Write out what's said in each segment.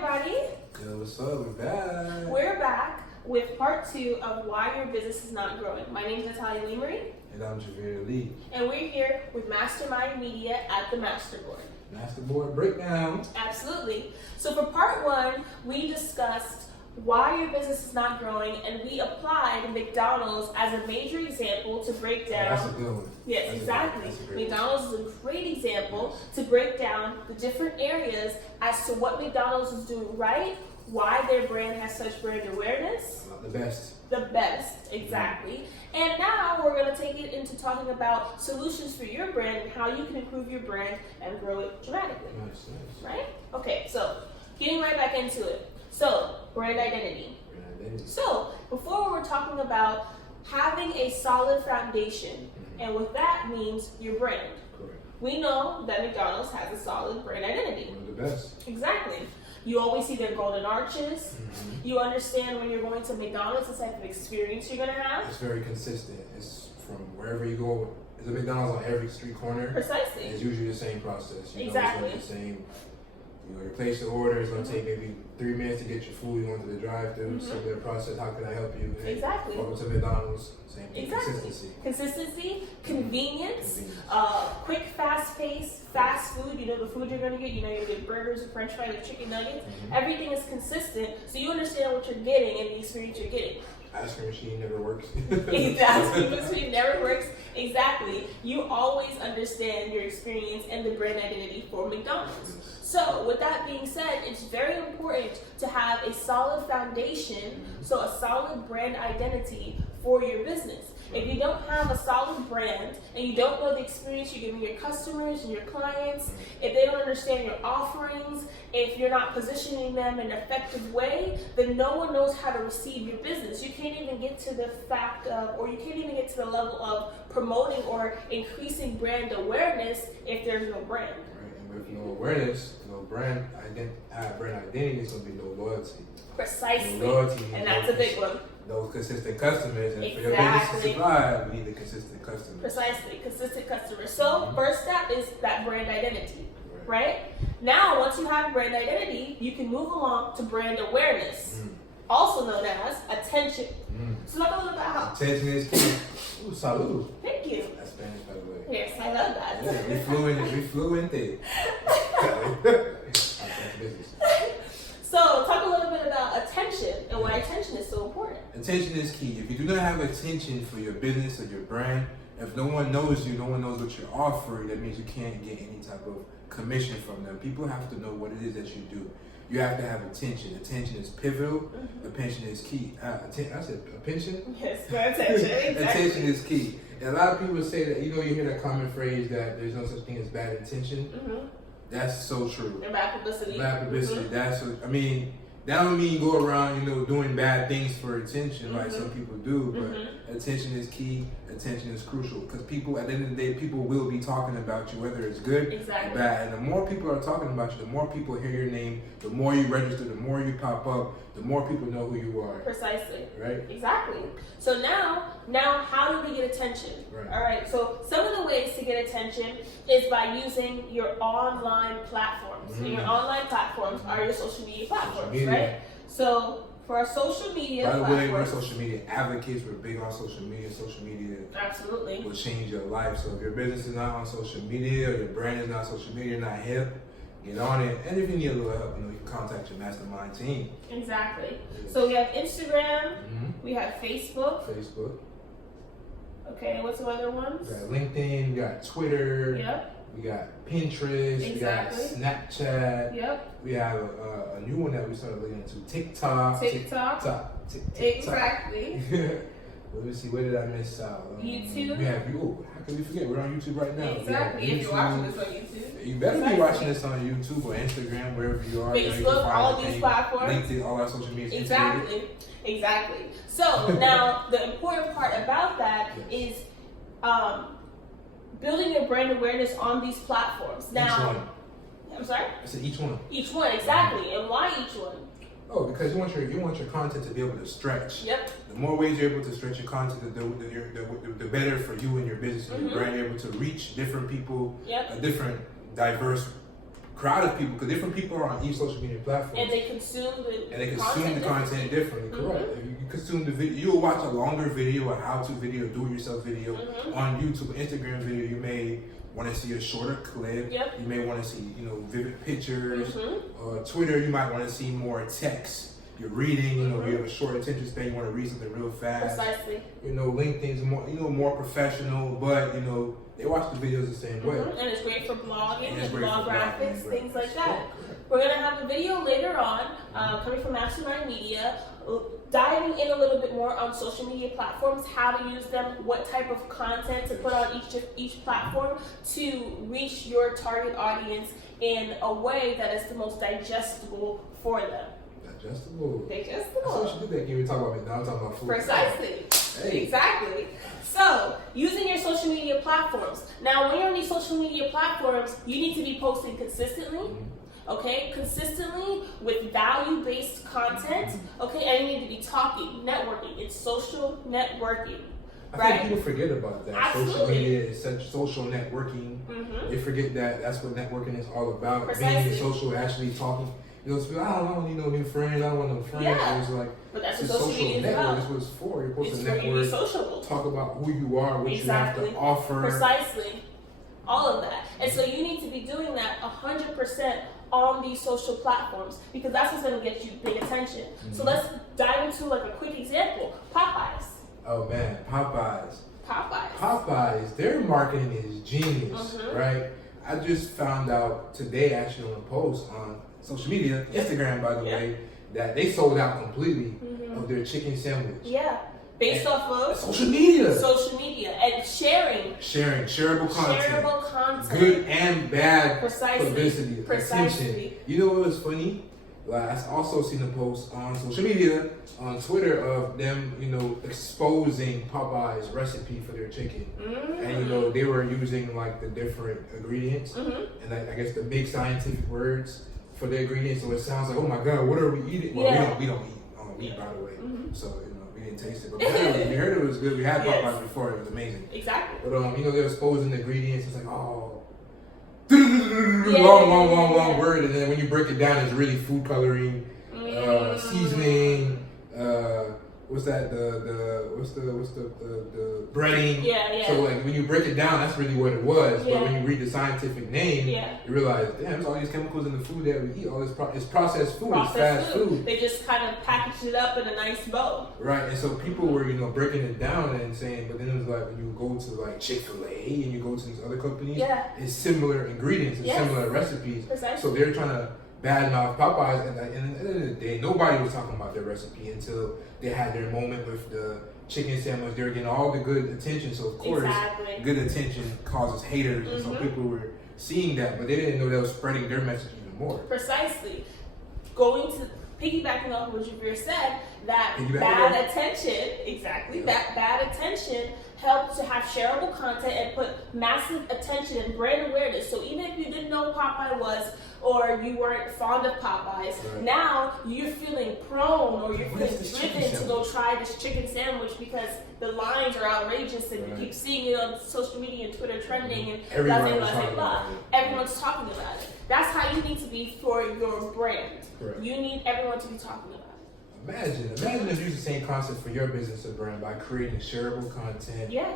everybody. Yo, what's up? We're back. We're back with part 2 of why your business is not growing. My name is Natalia Lemery. And I'm Javier Lee. And we're here with Mastermind Media at the Masterboard. Masterboard breakdown. Absolutely. So for part 1, we discussed why your business is not growing, and we applied McDonald's as a major example to break down. That's a good one. Yes, That's exactly. great McDonald's is a great example to break down the different areas as to what McDonald's is doing right, why their brand has such brand awareness. The best. The best, exactly. And now we're going to take it into talking about solutions for your brand and how you can improve your brand and grow it dramatically. Nice. Right? Okay, so getting right back into it. So, brand identity. So, before we were talking about having a solid foundation, and what that means your brand. Correct. We know that McDonald's has a solid brand identity. One of the best. Exactly. You always see their golden arches. You understand when you're going to McDonald's the type of experience you're going to have. It's very consistent. It's from wherever you go. There's a McDonald's on every street corner. Precisely. It's usually the same process. You Exactly. know, it's like the same. You place the order. It's going to take maybe 3 minutes to get your food. You go into the drive-thru. Similar process. How can I help you? Hey, Exactly. Welcome to McDonald's. Same thing. Exactly. Consistency. Convenience, quick, fast pace, fast food. You know the food you're going to get. You know you're going to get burgers, or French fries, or chicken nuggets. Everything is consistent, so you understand what you're getting and the experience you're getting. Ice cream machine never works. The ice cream machine never works. Exactly. You always understand your experience and the brand identity for McDonald's. So, with that being said, it's very important to have a solid foundation, so a solid brand identity for your business. If you don't have a solid brand and you don't know the experience you're giving your customers and your clients, if they don't understand your offerings, if you're not positioning them in an effective way, then no one knows how to receive your business. You can't even get to the fact of, or you can't even get to the level of promoting or increasing brand awareness if there's no brand. Right, and with no awareness, no brand identity, is going to be no loyalty. Precisely. No loyalty, And that's a big one. Those consistent customers, and for your business to survive, we need the consistent customers. Precisely, consistent customers. So, first step is that brand identity, right? Now, once you have brand identity, you can move along to brand awareness, also known as attention. So, talk a little about how. Attention is key. Ooh, salud. Thank you. That's Spanish, by the way. Yes, I love that. Yeah, we fluent. Business. So, talk a little bit about attention and why attention is so important. Attention is key. If you do not have attention for your business or your brand, if no one knows you, no one knows what you're offering, that means you can't get any type of commission from them. People have to know what it is that you do. You have to have attention. Attention is pivotal. Attention is key. I said attention? Yes, for attention. Exactly. Attention is key. And a lot of people say that, you hear that common phrase that there's no such thing as bad intention. That's so true. And bad publicity. Bad publicity. That don't mean go around, doing bad things for attention like some people do, but attention is key. Attention is crucial because people, at the end of the day, people will be talking about you, whether it's good or bad. And the more people are talking about you, the more people hear your name, the more you register, the more you pop up, the more people know who you are. Precisely. Right? Exactly. So now how do we get attention? Right. All right. So some of the ways to get attention is by using your online platforms. And your online platforms are your social media platforms, right? So for our social media By the way, we're platforms, social media advocates. We're big on social media. Social media absolutely will change your life. So if your business is not on social media or your brand is not social media, not hip, get on it. And if you need a little help, you can contact your mastermind team. Exactly. So we have Instagram, we have Facebook. Okay, what's the other ones? We got LinkedIn, we got Twitter. Yep. We got Pinterest. Exactly. We got Snapchat. Yep. We have a new one that we started looking into, TikTok. TikTok. Exactly. Let me see, where did I miss out? YouTube. We have you. How can we forget? We're on YouTube right now. Exactly. If you're watching this on YouTube. You better be watching this on YouTube or Instagram, wherever you are. Facebook, all these platforms. LinkedIn, all our social media. Exactly. So now the important part about that is building your brand awareness on these platforms. Now, each one. I'm sorry? I said each one. Each one, exactly. And why each one? Oh, because you want your content to be able to stretch. Yep. The more ways you're able to stretch your content, the better for you and your business and your brand. You're able to reach different people, Yep. different diverse crowd of people, because different people are on each social media platform. And they consume the content differently. Correct. If you consume the video, you'll watch a longer video, a how-to video, do-it-yourself video on YouTube, Instagram video. You may want to see a shorter clip. Yep. You may want to see, vivid pictures. Twitter, you might want to see more text. You're reading, you have a short attention span. You want to read something real fast. Precisely. LinkedIn's more, more professional, but they watch the videos the same way. And it's great for blogging and blog for graphics, blogging, things like that. Correct. We're gonna have a video later on coming from Mastermind Media, diving in a little bit more on social media platforms, how to use them, what type of content to put on each platform to reach your target audience in a way that is the most digestible for them. Digestible. Digestible. That's what you do that. We talk about McDonald's, talking about food. Precisely. Hey. Exactly. So, using your social media platforms. Now, when you're on these social media platforms, you need to be posting consistently. Okay, consistently with value-based content. Okay, and you need to be talking, networking. It's social networking. I think people forget about that. Absolutely. Social media is such social networking. They forget that that's what networking is all about. Precisely. Being social, actually talking. I don't need no new friends. I don't want no friends. Yeah. It's like, but that's it's what social media is network. about. That's what it's for. You're supposed It's to for you to be network. sociable. Talk about who you are, what Exactly. you have to offer. Precisely. All of that. And so you need to be doing that 100% on these social platforms because that's what's going to get you big attention. So let's dive into like a quick example. Popeyes. Oh man, Popeyes. Popeyes. Their marketing is genius, right? I just found out today, actually, on a post on social media, Instagram, by the way, that they sold out completely of their chicken sandwich. Yeah. Based off of social media and shareable content. Good and bad Precisely. publicity. Attention. You know what was funny? I also seen a post on social media, on Twitter, of them, exposing Popeye's recipe for their chicken. And, they were using, like, the different ingredients and, I guess, the big scientific words for the ingredients. So it sounds like, oh, my God, what are we eating? Well, we don't eat, by the way. So, we didn't taste it. But we heard it was good. We had Popeyes before. It was amazing. Exactly. But, they're exposing the ingredients. It's like, long word, and then when you break it down, it's really food coloring, seasoning, what's that? The breading. Yeah. So like when you break it down, that's really what it was. But when you read the scientific name, you realize, damn, there's all these chemicals in the food that we eat. All this it's processed food, it's fast food. They just kind of packaged it up in a nice bow. Right, and so people were, breaking it down and saying, but then it was like when you go to like Chick-fil-A and you go to these other companies, it's similar ingredients and similar recipes. Precisely. So they're trying to badmouth Popeyes, and at the end of the day, nobody was talking about their recipe until they had their moment with the chicken sandwich. They were getting all the good attention, so of course, good attention causes haters, and so people were seeing that, but they didn't know that was spreading their message even more. Precisely. Piggybacking off what Javier said, that bad attention helped to have shareable content and put massive attention and brand awareness. So even if you didn't know what Popeye was, or you weren't fond of Popeyes, now you're feeling prone or you're feeling driven to go try this chicken sandwich because the lines are outrageous and you keep seeing it on social media and Twitter trending and blah. Everyone's talking about it. That's how you need to be for your brand. Correct. You need everyone to be talking about it. Imagine if you use the same concept for your business or brand by creating shareable content. Yeah.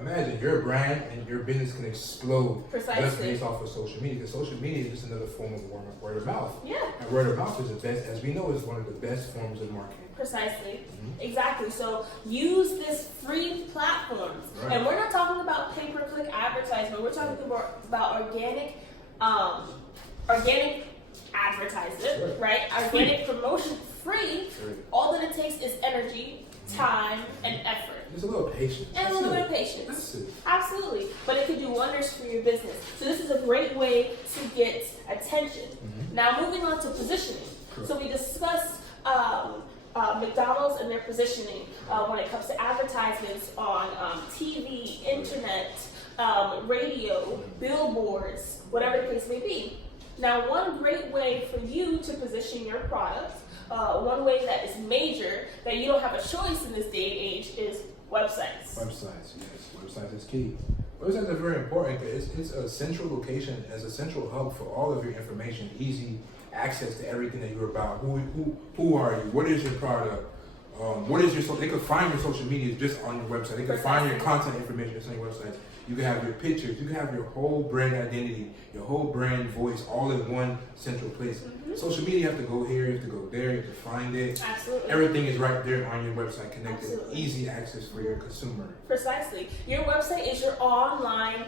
Imagine your brand and your business can explode just based off of social media. Because social media is just another form of word of mouth. Yeah. And word of mouth is the best, as we know, is one of the best forms of marketing. Precisely. Exactly. So use this free platforms. And we're not talking about pay-per-click advertisement. We're talking about organic advertisement, right? Organic promotion, free. All that it takes is energy, time, and effort. Just a little patience. And a little bit of patience. Absolutely. But it can do wonders for your business. So this is a great way to get attention. Now moving on to positioning. So we discussed McDonald's and their positioning when it comes to advertisements on TV, internet, radio, billboards, whatever the case may be. Now, one great way for you to position your product, one way that is major, that you don't have a choice in this day and age, is websites. Websites, yes. Websites is key. Websites are very important because it's a central location, as a central hub for all of your information, easy access to everything that you're about. Who are you? What is your product? What is your they could find your social media just on your website. They could find your content information just on your website. You can have your pictures. You can have your whole brand identity, your whole brand voice, all in one central place. Social media, you have to go here, you have to go there, you have to find it. Absolutely. Everything is right there on your website, connected, Absolutely. easy access for your consumer. Precisely. Your website is your online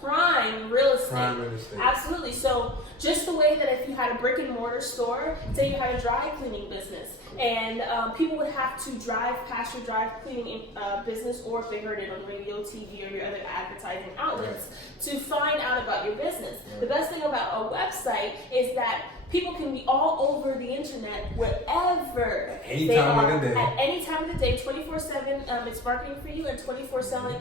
prime real estate. Prime real estate. Absolutely. So just the way that if you had a brick and mortar store, say you had a dry cleaning business, and people would have to drive past your dry cleaning business, or if they heard it on radio, TV, or your other advertising outlets, to find out about your business. The best thing about a website is that people can be all over the internet, wherever Any they time are, of the day. at any time of the day, 24/7. It's marketing for you, and 24/7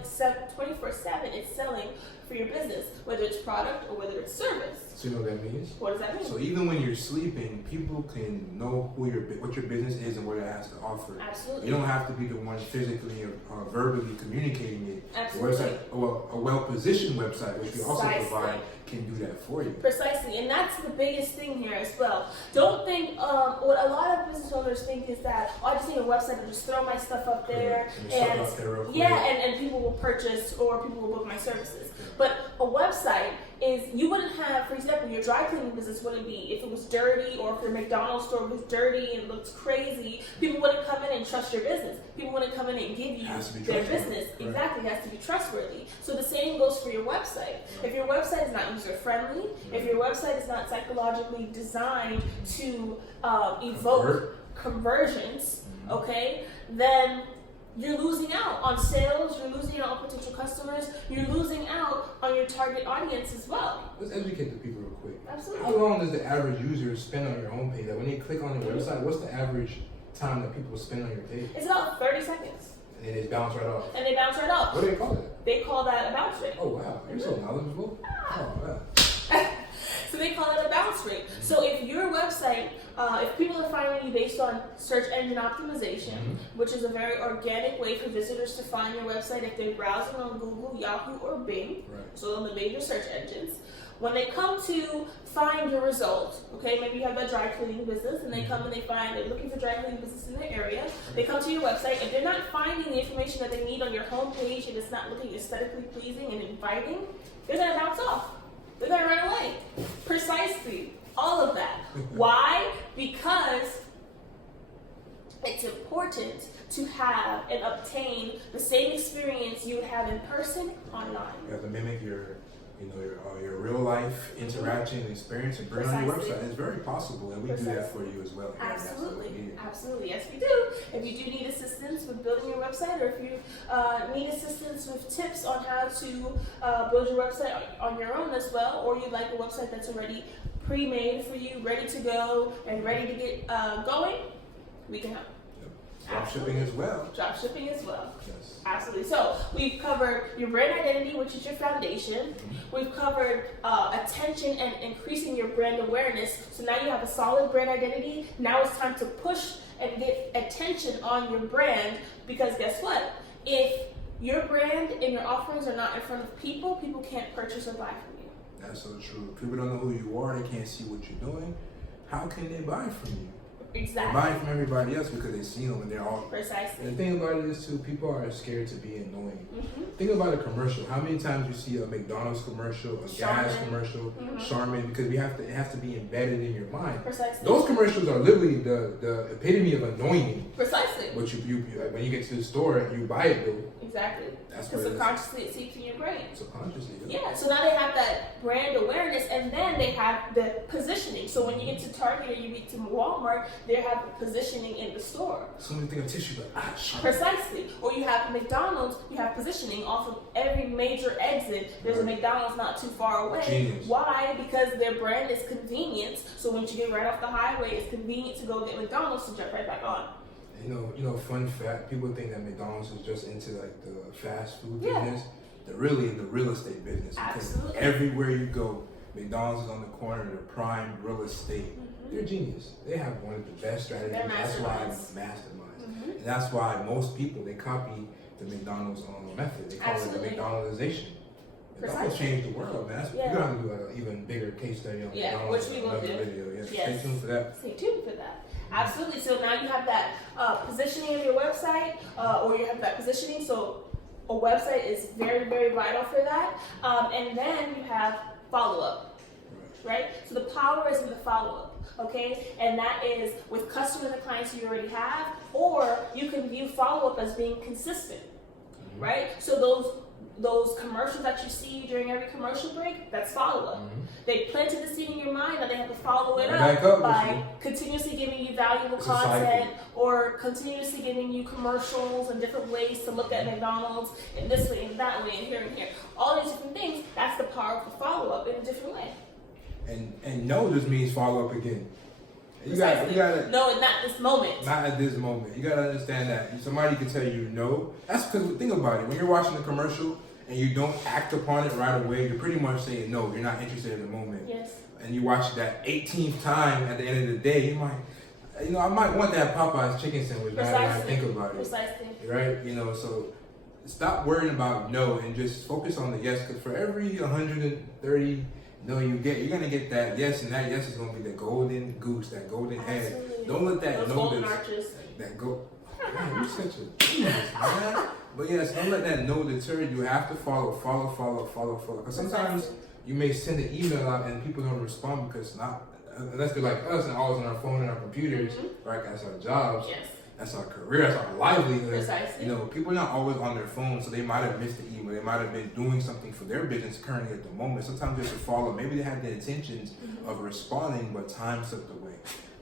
it's selling for your business, whether it's product or whether it's service. So you know what that means? What does that mean? So even when you're sleeping, people can know what your business is and what it has to offer. Absolutely. You don't have to be the one physically or verbally communicating it. Absolutely. A website, a well-positioned website, which we also Precisely. provide, can do that for you. Precisely, and that's the biggest thing here as well. Don't think what a lot of business owners think is that, oh, I just need a website to just throw my stuff up there, And stuff up there real quick. and people will purchase or people will book my services. But a website is, you wouldn't have, for example, your dry cleaning business wouldn't be, if it was dirty, or if your McDonald's store was dirty and looks crazy, people wouldn't come in and trust your business. People wouldn't come in and give you Has to be their trustworthy. business. Right. Exactly, it has to be trustworthy. So the same goes for your website. If your website is not user friendly, if your website is not psychologically designed to evoke conversions, okay, then you're losing out on sales, you're losing out on potential customers, you're losing out on your target audience as well. Let's educate the people real quick. Absolutely. How long does the average user spend on your homepage? Like when they click on your website, what's the average time that people spend on your page? It's about 30 seconds. And then they bounce right off. And they bounce right off. What do they call it? They call that a bounce rate. Oh wow, you're so knowledgeable. Oh wow. So they call it a bounce rate. So if your website, if people are finding you based on search engine optimization, which is a very organic way for visitors to find your website if they're browsing on Google, Yahoo, or Bing, so on the major search engines, when they come to find your result, okay, maybe you have a dry cleaning business and they come and they're looking for dry cleaning business in their area, they come to your website, if they're not finding the information that they need on your homepage and it's not looking aesthetically pleasing and inviting, they're gonna bounce off. They're gonna run away. Precisely. All of that. Why? Because it's important to have and obtain the same experience you would have in person online. You have to mimic your real life interaction and experience and bring it on your Precisely. website. It's very possible, and we do that for you as well. Absolutely. Absolutely. Yes, we do. If you do need assistance with building your website, or if you need assistance with tips on how to build your website on your own as well, or you'd like a website that's already pre-made for you, ready to go, and ready to get going, we can help. Drop shipping as well. Drop shipping as well. Yes. Absolutely. So we've covered your brand identity, which is your foundation. We've covered attention and increasing your brand awareness. So now you have a solid brand identity. Now it's time to push and get attention on your brand, because guess what? If your brand and your offerings are not in front of people, people can't purchase or buy from you. That's so true. People don't know who you are. They can't see what you're doing. How can they buy from you? Exactly. They're buying from everybody else because they see them and they're all. Precisely. And the thing about it is too, people are scared to be annoying. Think about a commercial. How many times you see a McDonald's commercial, a gas commercial, Charmin, because it has to be embedded in your mind. Precisely. Those commercials are literally the epitome of annoying. Precisely. But you when you get to the store and you buy it though. Exactly. That's Because what it is. subconsciously it seeps in your brain. Subconsciously. Yeah, so now they have that brand awareness, and then they have the positioning. So when you get to Target or you get to Walmart, they have positioning in the store. Somebody think of tissue, like Charmin. Precisely. Or you have McDonald's, you have positioning off of every major exit. There's a McDonald's not too far away. Genius. Why? Because their brand is convenience. So once you get right off the highway, it's convenient to go get McDonald's to jump right back on. You know, fun fact, people think that McDonald's is just into like the fast food Yeah. business. They're really in the real estate business. Because Absolutely. everywhere you go, McDonald's is on the corner of the prime real estate. They're genius. They have one of the best strategies. They're That's why masterminds. masterminds. And that's why most people, they copy the McDonald's method. They call Absolutely. it the McDonaldization. McDonald's Precisely. changed the world, man. Yeah. We're gonna do an even bigger case study on Yeah, McDonald's. which we will another do. Video. Yeah. Yes. Stay tuned for that. Stay tuned for that. Absolutely. So now you have that positioning of your website, or you have that positioning. So a website is very, very vital for that. And then you have follow-up, right? So the power is in the follow-up, okay? And that is with customers and clients you already have, or you can view follow-up as being consistent, right? So those commercials that you see during every commercial break, that's follow-up. They planted the seed in your mind, and they have to follow it Back up, by continuously giving you valuable It's a cycle. content, or continuously giving you commercials and different ways to look at McDonald's in this way and that way and here and here. All these different things, that's the power of the follow-up in a different way. And no just means follow up again. You gotta No, not this moment. not at this moment. You gotta understand that somebody can tell you no. That's because think about it. When you're watching a commercial and you don't act upon it right away, you're pretty much saying no. You're not interested in the moment. Yes. And you watch that 18th time at the end of the day, you might, I might want that Popeye's chicken sandwich. Now that I think about it. Precisely. Right? So stop worrying about no and just focus on the yes. Because for every 130 no you get, you're gonna get that yes, and that yes is gonna be the golden goose, that golden egg. Absolutely. Don't let that Those no golden that's- arches. that go. Man, you're such a genius, man. But yes, don't let that no deter you. You have to follow. Because sometimes Precisely. you may send an email out and people don't respond because not unless they're like us and always on our phone and our computers, right? That's our jobs. Yes. That's our career. That's our livelihood. Precisely. People are not always on their phone, so they might have missed the email. They might have been doing something for their business currently at the moment. Sometimes there's a follow. Maybe they had the intentions of responding, but time slipped away.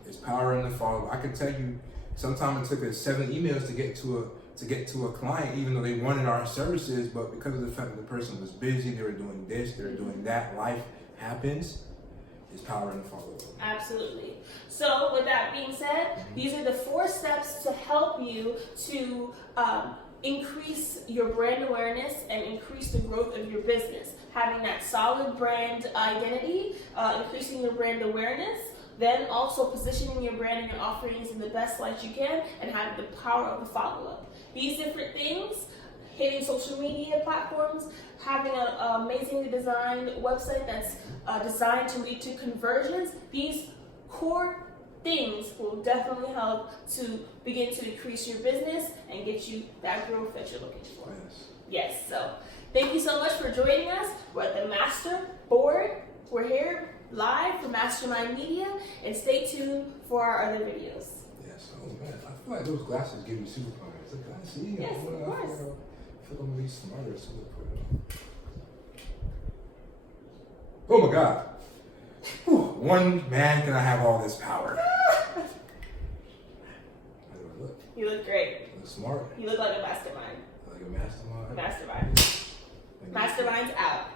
There's power in the follow. I can tell you, sometimes it took us 7 emails to get to a client, even though they wanted our services, but because of the fact that the person was busy, they were doing this, they were doing that. Life happens. There's power in the follow. Absolutely. So, with that being said, these are the 4 steps to help you to increase your brand awareness and increase the growth of your business. Having that solid brand identity, increasing your brand awareness, then also positioning your brand and your offerings in the best light you can, and having the power of the follow-up. These different things, hitting social media platforms, having an amazingly designed website that's designed to lead to conversions, these core things will definitely help to begin to increase your business and get you that growth that you're looking for. Yes, so thank you so much for joining us. We're at the Master Board. We're here live for Mastermind Media, and stay tuned for our other videos. Yes. Oh man, I feel like those glasses give you superpowers. Look, I see. Yes, of course. I feel I'm gonna be smarter as soon as I put it on. Oh my God. Whew. One man can I have all this power? How do I look? You look great. I look smart. You look like a mastermind. Like a mastermind. Mastermind. Like Mastermind's out.